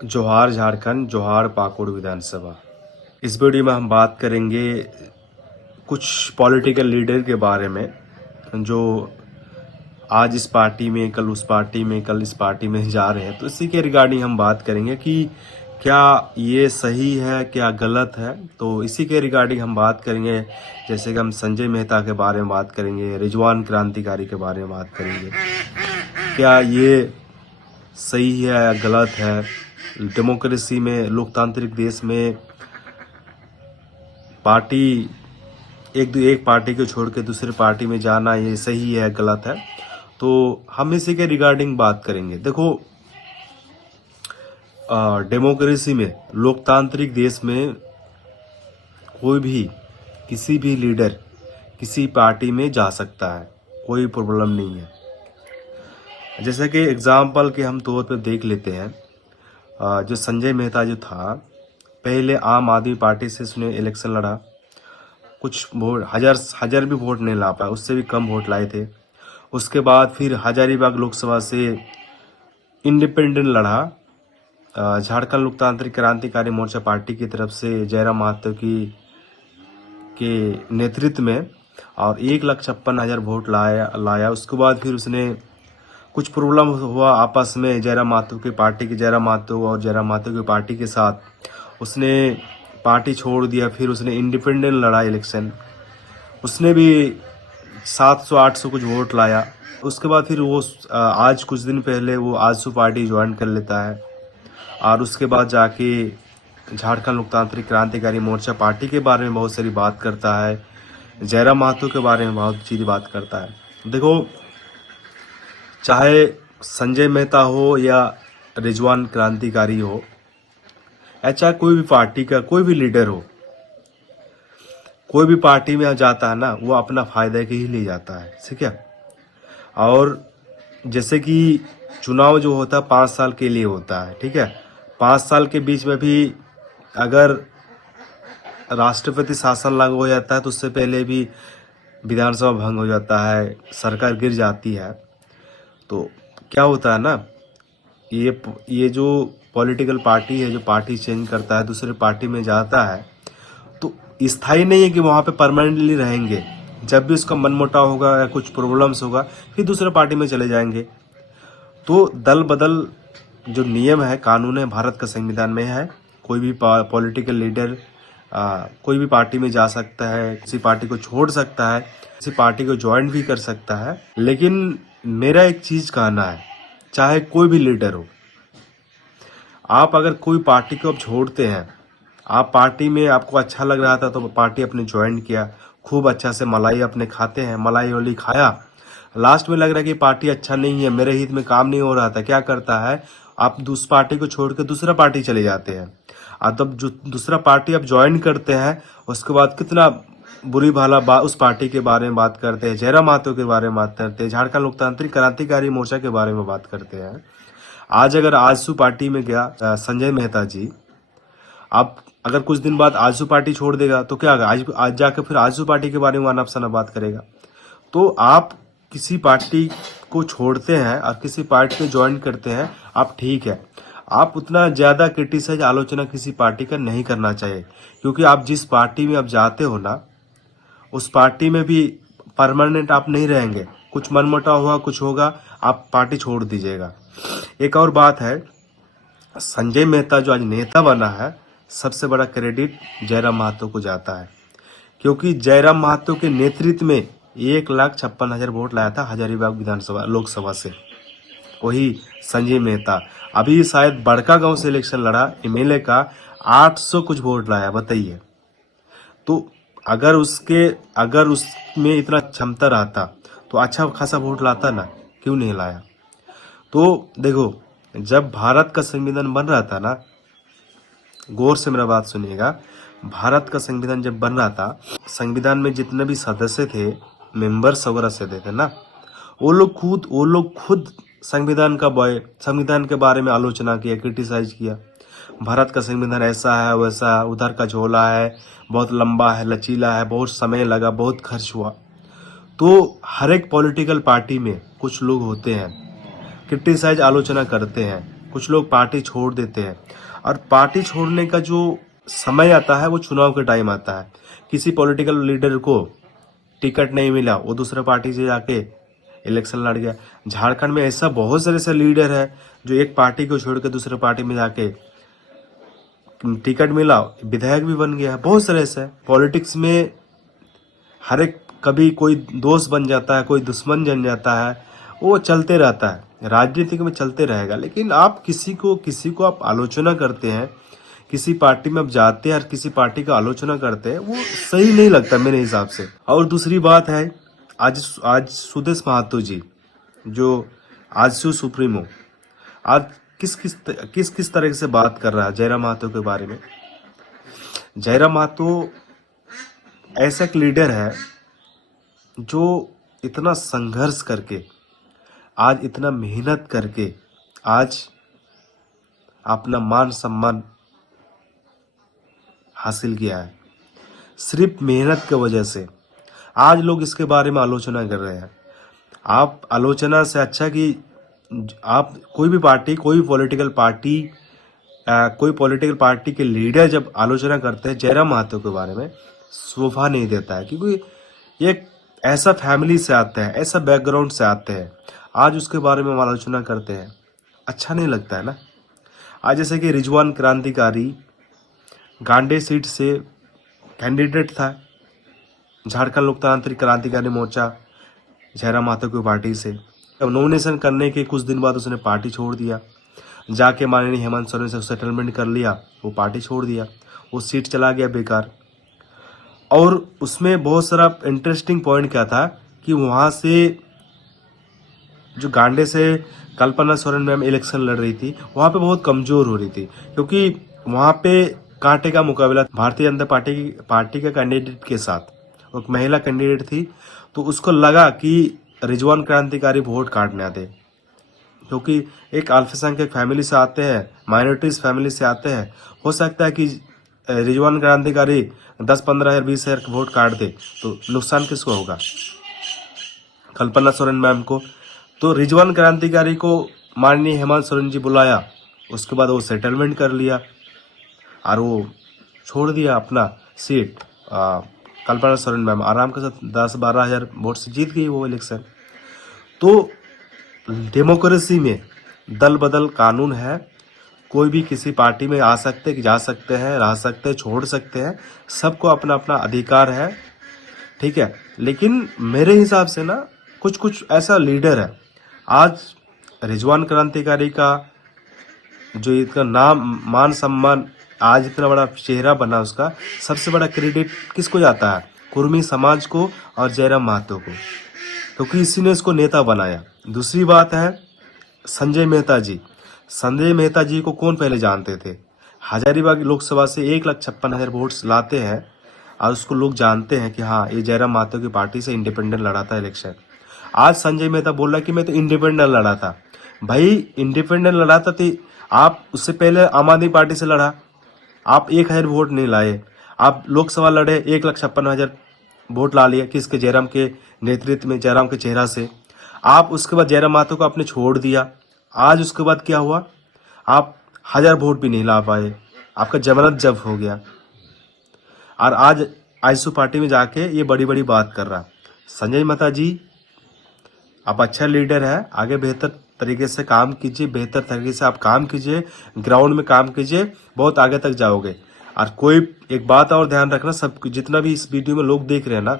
जोहार झारखंड, जोहार पाकुड़ विधानसभा। इस वीडियो में हम बात करेंगे कुछ पॉलिटिकल लीडर के बारे में जो आज इस पार्टी में, कल उस पार्टी में, कल इस पार्टी में जा रहे हैं। तो इसी के रिगार्डिंग हम बात करेंगे कि क्या ये सही है, क्या गलत है। तो इसी के रिगार्डिंग हम बात करेंगे, जैसे कि हम संजय मेहता के बारे में बात करेंगे, रिजवान क्रांतिकारी के बारे में बात करेंगे। क्या ये सही है या गलत है? डेमोक्रेसी में, लोकतांत्रिक देश में पार्टी एक पार्टी को छोड़ के दूसरे पार्टी में जाना ये सही है गलत है? तो हम इसी के रिगार्डिंग बात करेंगे। देखो, डेमोक्रेसी में, लोकतांत्रिक देश में कोई भी, किसी भी लीडर किसी पार्टी में जा सकता है, कोई प्रॉब्लम नहीं है। जैसे कि एग्जाम्पल के हम तौर पर देख लेते हैं, जो संजय मेहता जो था, पहले आम आदमी पार्टी से उसने इलेक्शन लड़ा, कुछ वोट हजार भी वोट नहीं ला पाया, उससे भी कम वोट लाए थे। उसके बाद फिर हजारीबाग लोकसभा से इंडिपेंडेंट लड़ा, झारखंड लोकतांत्रिक क्रांतिकारी मोर्चा पार्टी की तरफ से जयराम महतो के नेतृत्व में, और 1,56,000 वोट लाया। उसके बाद फिर उसने कुछ प्रॉब्लम हुआ आपस में जयराम महतो की पार्टी की, जयराम महतो की पार्टी के साथ उसने पार्टी छोड़ दिया। फिर उसने इंडिपेंडेंट लड़ा इलेक्शन, उसने भी 700-800 कुछ वोट लाया। उसके बाद फिर वो आज कुछ दिन पहले वो आजसू पार्टी ज्वाइन कर लेता है, और उसके बाद जाके झारखंड लोकतांत्रिक क्रांतिकारी मोर्चा पार्टी के बारे में बहुत सारी बात करता है, जयराम महतो के बारे में बहुत चीज़ बात करता है। देखो, चाहे संजय मेहता हो या रिजवान क्रांतिकारी हो, या चाहे कोई भी पार्टी का कोई भी लीडर हो, कोई भी पार्टी में जाता है ना, वो अपना फायदा के ही लिए जाता है, ठीक है। और जैसे कि चुनाव जो होता है 5 साल के लिए होता है, ठीक है। 5 साल के बीच में भी अगर राष्ट्रपति शासन लागू हो जाता है तो उससे पहले भी विधानसभा भंग हो जाता है, सरकार गिर जाती है। तो क्या होता है ना, ये जो पॉलिटिकल पार्टी है, जो पार्टी चेंज करता है, दूसरे पार्टी में जाता है, तो स्थायी नहीं है कि वहाँ पे परमानेंटली रहेंगे। जब भी उसका मनमुटाव होगा या कुछ प्रॉब्लम्स होगा, फिर दूसरे पार्टी में चले जाएंगे। तो दल बदल जो नियम है, कानून है, भारत का संविधान में है। कोई भी पॉलिटिकल लीडर कोई भी पार्टी में जा सकता है, किसी पार्टी को छोड़ सकता है, किसी पार्टी को ज्वाइन भी कर सकता है। लेकिन मेरा एक चीज कहना है, चाहे कोई भी लीडर हो, आप अगर कोई पार्टी को आप छोड़ते हैं, आप पार्टी में आपको अच्छा लग रहा था तो पार्टी अपने ज्वाइन किया, खूब अच्छा से मलाई अपने खाते हैं, मलाई वली खाया, लास्ट में लग रहा है कि पार्टी अच्छा नहीं है, मेरे हित में काम नहीं हो रहा था, क्या करता है, आप उस पार्टी को छोड़ के दूसरा पार्टी चले जाते हैं। और तब जो दूसरा पार्टी आप ज्वाइन करते हैं, उसके बाद कितना बुरी भाला उस पार्टी के बारे में बात करते हैं, जयराम महतो के बारे में बात करते हैं, झारखंड लोकतांत्रिक क्रांतिकारी मोर्चा के बारे में बात करते हैं। आज अगर आजसू पार्टी में गया संजय मेहता जी, आप अगर कुछ दिन बाद आजसू पार्टी छोड़ देगा तो क्या होगा, आज जाकर फिर आजसू पार्टी के बारे में आना अफसाना बात करेगा। तो आप किसी पार्टी को छोड़ते हैं और किसी पार्टी को ज्वाइन करते हैं, आप ठीक है, आप उतना ज्यादा क्रिटिसाइज, आलोचना किसी पार्टी का नहीं करना चाहिए, क्योंकि आप जिस पार्टी में आप जाते हो ना, उस पार्टी में भी परमानेंट आप नहीं रहेंगे। कुछ मनमुटाव हुआ, कुछ होगा, आप पार्टी छोड़ दीजिएगा। एक और बात है, संजय मेहता जो आज नेता बना है, सबसे बड़ा क्रेडिट जयराम महतो को जाता है, क्योंकि जयराम महतो के नेतृत्व में 1,56,000 वोट लाया था हजारीबाग विधानसभा लोकसभा से वही संजय मेहता। अभी शायद बड़का गांव से इलेक्शन लड़ा, एमएलए का 800 कुछ वोट लाया, बताइए। तो अगर उसमें इतना क्षमता रहता तो अच्छा खासा वोट लाता ना, क्यों नहीं लाया? तो देखो, जब भारत का संविधान बन रहा था ना, गौर से मेरा बात सुनिएगा, भारत का संविधान जब बन रहा था, संविधान में जितने भी सदस्य थे, मेंबर्स वगैरह सदस्य थे ना, वो लोग खुद संविधान के बारे में आलोचना किया, क्रिटिसाइज किया। भारत का संविधान ऐसा है, वैसा है, उधर का झोला है, बहुत लंबा है, लचीला है, बहुत समय लगा, बहुत खर्च हुआ। तो हर एक पॉलिटिकल पार्टी में कुछ लोग होते हैं, क्रिटिसाइज, आलोचना करते हैं, कुछ लोग पार्टी छोड़ देते हैं, और पार्टी छोड़ने का जो समय आता है वो चुनाव के टाइम आता है। किसी पॉलिटिकल लीडर को टिकट नहीं मिला, वो दूसरे पार्टी से जाके इलेक्शन लड़ गया। झारखंड में ऐसा बहुत सारे ऐसे लीडर है जो एक पार्टी को छोड़ के दूसरे पार्टी में जाके टिकट मिला, विधायक भी बन गया है। बहुत सारे ऐसे है। पॉलिटिक्स में हर एक कभी कोई दोस्त बन जाता है, कोई दुश्मन बन जाता है, वो चलते रहता है, राजनीति में चलते रहेगा। लेकिन आप किसी को आप आलोचना करते हैं, किसी पार्टी में आप जाते हैं और किसी पार्टी का आलोचना करते हैं, वो सही नहीं लगता मेरे हिसाब से। और दूसरी बात है, आज सुदेश महतो जी जो आजसू सुप्रीमो आज किस तरह से बात कर रहा है जयराम महतो के बारे में। जयराम महतो ऐसा एक लीडर है जो इतना संघर्ष करके, आज इतना मेहनत करके आज अपना मान सम्मान हासिल किया है। सिर्फ मेहनत की वजह से आज लोग इसके बारे में आलोचना कर रहे हैं। आप आलोचना से अच्छा कि आप कोई भी पार्टी, कोई पॉलिटिकल पार्टी के लीडर जब आलोचना करते हैं जयराम महतो के बारे में, शोभा नहीं देता है। क्योंकि ये ऐसा फैमिली से आते हैं, ऐसा बैकग्राउंड से आते हैं, आज उसके बारे में हम आलोचना करते हैं, अच्छा नहीं लगता है ना। आज जैसे कि रिजवान क्रांतिकारी गांडे सीट से कैंडिडेट था, झारखंड लोकतांत्रिक क्रांतिकारी मोर्चा जयराम महतो की पार्टी से। अब नॉमिनेशन करने के कुछ दिन बाद उसने पार्टी छोड़ दिया, जाके माननीय हेमंत सोरेन से सेटलमेंट कर लिया, वो पार्टी छोड़ दिया, वो सीट चला गया बेकार। और उसमें बहुत सारा इंटरेस्टिंग पॉइंट क्या था कि वहाँ से जो गांडे से कल्पना सोरेन मैम इलेक्शन लड़ रही थी, वहाँ पे बहुत कमज़ोर हो रही थी, क्योंकि वहाँ पे कांटे का मुकाबला भारतीय जनता पार्टी के कैंडिडेट के साथ, एक महिला कैंडिडेट थी। तो उसको लगा कि रिजवान क्रांतिकारी वोट काटने आते, क्योंकि एक अल्पसंख्यक फैमिली से आते हैं, माइनॉरिटीज फैमिली से आते हैं, हो सकता है कि रिजवान क्रांतिकारी 10-15 हज़ार 20 हज़ार वोट काट दे, तो नुकसान किसको होगा? कल्पना सोरेन मैम को। तो रिजवान क्रांतिकारी को माननीय हेमंत सोरेन जी बुलाया, उसके बाद वो सेटलमेंट कर लिया और वो छोड़ दिया अपना सीट। कल्पना सोरेन मैम आराम के साथ 10-12 हज़ार वोट से जीत गई वो इलेक्शन। तो डेमोक्रेसी में दल बदल कानून है, कोई भी किसी पार्टी में आ सकते, जा सकते हैं, रह सकते हैं, छोड़ सकते हैं, सबको अपना अपना अधिकार है, ठीक है। लेकिन मेरे हिसाब से ना कुछ ऐसा लीडर है, आज रिजवान क्रांतिकारी का जो इसका नाम मान सम्मान, आज इतना बड़ा चेहरा बना, उसका सबसे बड़ा क्रेडिट किसको जाता है? कुर्मी समाज को और जयराम महतो को, क्योंकि इसी ने इसको नेता बनाया। दूसरी बात है संजय मेहता जी। संजय मेहता जी को कौन पहले जानते थे? हजारीबाग लोकसभा से 1,56,000 वोट्स लाते हैं और उसको लोग जानते हैं कि हाँ, ये जयराम महतो की पार्टी से इंडिपेंडेंट लड़ा था इलेक्शन। आज संजय मेहता बोल रहा है कि मैं तो इंडिपेंडेंट लड़ा था। भाई इंडिपेंडेंट लड़ा था तो आप उससे पहले आम आदमी पार्टी से लड़ा, आप 1,000 वोट नहीं लाए। आप लोकसभा लड़े, 1,56,000 वोट ला लिए, किसके? जयराम के नेतृत्व में, जयराम के चेहरा से। आप उसके बाद जयराम महतो को आपने छोड़ दिया। आज उसके बाद क्या हुआ? आप 1,000 वोट भी नहीं ला पाए, आपका जमानत जब्त हो गया। और आज आजसू पार्टी में जाके ये बड़ी बड़ी बात कर रहा। संजय मेहता जी, आप अच्छा लीडर है, आगे बेहतर तरीके से काम कीजिए, बेहतर तरीके से आप काम कीजिए, ग्राउंड में काम कीजिए, बहुत आगे तक जाओगे। और कोई एक बात और ध्यान रखना, सब जितना भी इस वीडियो में लोग देख रहे हैं ना,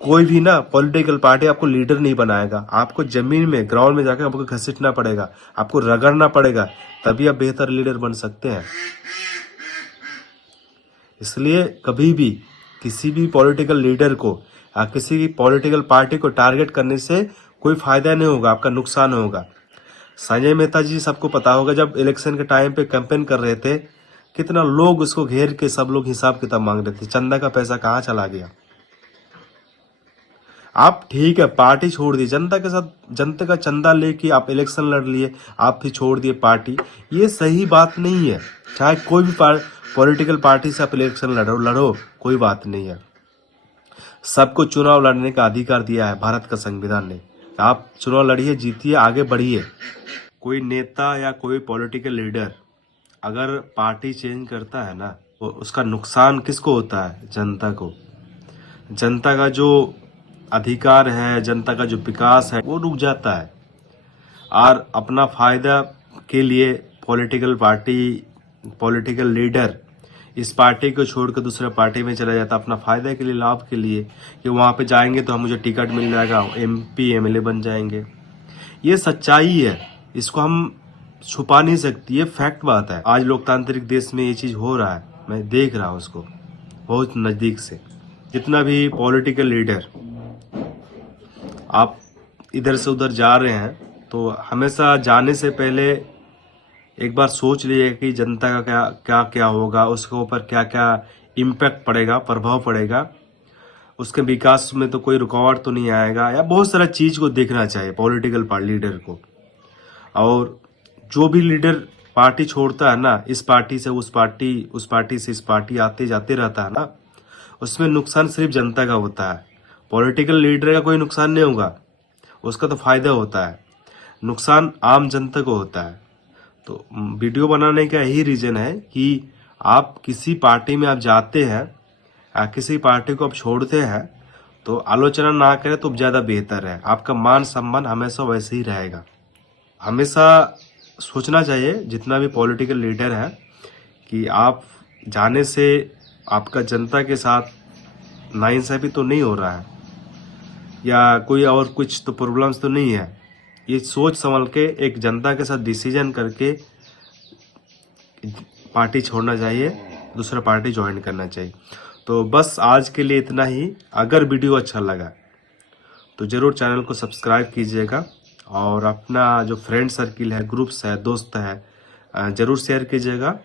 कोई भी ना पॉलिटिकल पार्टी आपको लीडर नहीं बनाएगा। आपको जमीन में, ग्राउंड में जाकर आपको घसीटना पड़ेगा, आपको रगड़ना पड़ेगा, तभी आप बेहतर लीडर बन सकते हैं। इसलिए कभी भी किसी भी पॉलिटिकल लीडर को या किसी भी पॉलिटिकल पार्टी को टारगेट करने से कोई फायदा नहीं होगा, आपका नुकसान होगा। संजय मेहता जी सबको पता होगा, जब इलेक्शन के टाइम पे कैंपेन कर रहे थे, कितना लोग उसको घेर के सब लोग हिसाब किताब मांग रहे थे, चंदा का पैसा कहाँ चला गया। आप ठीक है पार्टी छोड़ दी, जनता के साथ जनता का चंदा लेके आप इलेक्शन लड़ लिए, आप फिर छोड़ दिए पार्टी, ये सही बात नहीं है। चाहे कोई भी पॉलिटिकल पार्टी से आप इलेक्शन लड़ो कोई बात नहीं है। सबको चुनाव लड़ने का अधिकार दिया है भारत का संविधान ने। आप चुनाव लड़िए, जीतिए, आगे बढ़िए। कोई नेता या कोई पॉलिटिकल लीडर अगर पार्टी चेंज करता है ना, तो उसका नुकसान किसको होता है? जनता को। जनता का जो अधिकार है, जनता का जो विकास है, वो रुक जाता है। और अपना फायदा के लिए पॉलिटिकल पार्टी, पॉलिटिकल लीडर इस पार्टी को छोड़कर दूसरे पार्टी में चला जाता, अपना फायदा के लिए, लाभ के लिए, कि वहां पे जाएंगे तो हम मुझे टिकट मिल जाएगा, MP MLA बन जाएंगे। ये सच्चाई है, इसको हम छुपा नहीं सकती, ये फैक्ट बात है। आज लोकतांत्रिक देश में ये चीज हो रहा है, मैं देख रहा हूँ उसको बहुत नजदीक से। जितना भी पॉलिटिकल लीडर आप इधर से उधर जा रहे हैं, तो हमेशा जाने से पहले एक बार सोच लीजिए कि जनता का क्या क्या क्या होगा, उसके ऊपर क्या क्या इम्पैक्ट पड़ेगा, प्रभाव पड़ेगा, उसके विकास में तो कोई रुकावट तो नहीं आएगा, या बहुत सारा चीज को देखना चाहिए पॉलिटिकल लीडर को। और जो भी लीडर पार्टी छोड़ता है ना, इस पार्टी से उस पार्टी, उस पार्टी से इस पार्टी आते जाते रहता है ना, उसमें नुकसान सिर्फ जनता का होता है। पॉलिटिकल लीडर का कोई नुकसान नहीं होगा, उसका तो फायदा होता है, नुकसान आम जनता को होता है। तो वीडियो बनाने का यही रीजन है कि आप किसी पार्टी में आप जाते हैं, किसी पार्टी को आप छोड़ते हैं, तो आलोचना ना करें तो ज़्यादा बेहतर है। आपका मान सम्मान हमेशा वैसे ही रहेगा। हमेशा सोचना चाहिए जितना भी पॉलिटिकल लीडर है कि आप जाने से आपका जनता के साथ नाइंसाफी तो नहीं हो रहा है, या कोई और कुछ तो प्रॉब्लम्स तो नहीं है। ये सोच समझ के एक जनता के साथ डिसीजन करके पार्टी छोड़ना चाहिए, दूसरा पार्टी ज्वाइन करना चाहिए। तो बस आज के लिए इतना ही। अगर वीडियो अच्छा लगा तो ज़रूर चैनल को सब्सक्राइब कीजिएगा, और अपना जो फ्रेंड सर्किल है, ग्रुप्स है, दोस्त है, ज़रूर शेयर कीजिएगा।